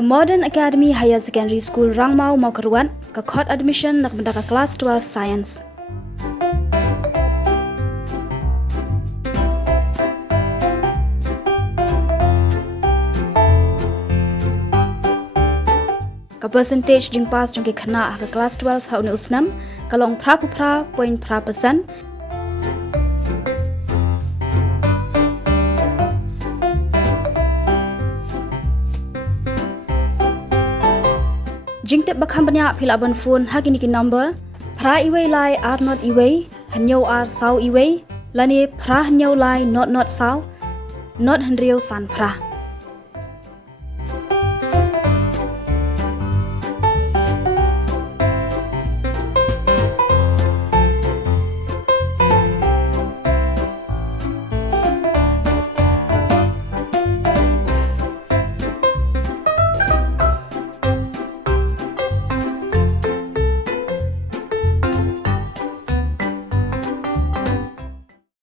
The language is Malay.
Modern Academy Higher Secondary School Rangmau mau keruan ke Khot admission nak mendaka kelas 12 Science. Ka percentage jing pas jong ke khana ke kelas 12 ha uni usnam kalong pra point pra persen. Jing tep bakham banyak pila ban phone hagini ki number pra iway lai are not iway hanyo are sau iway lani pra hanyo lai not sau not hanrio san pra.